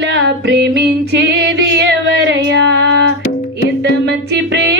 ఇట్లా ప్రేమించేది ఎవరయ్యా? ఎంత మంచి ప్రేమ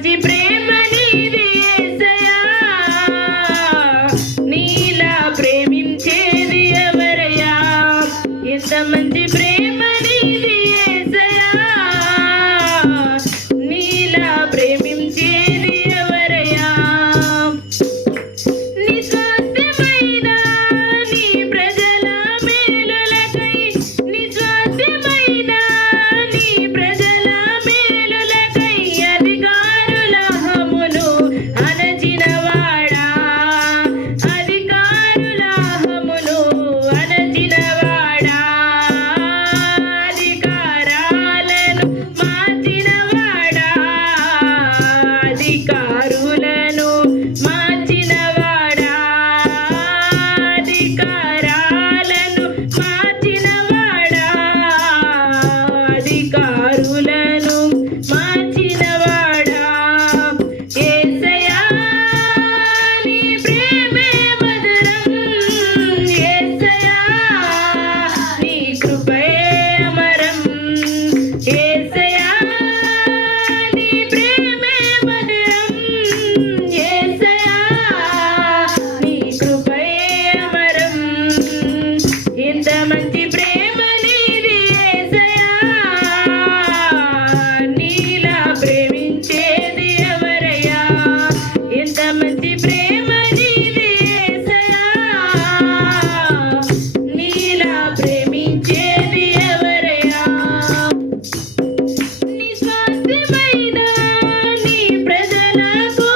день ना को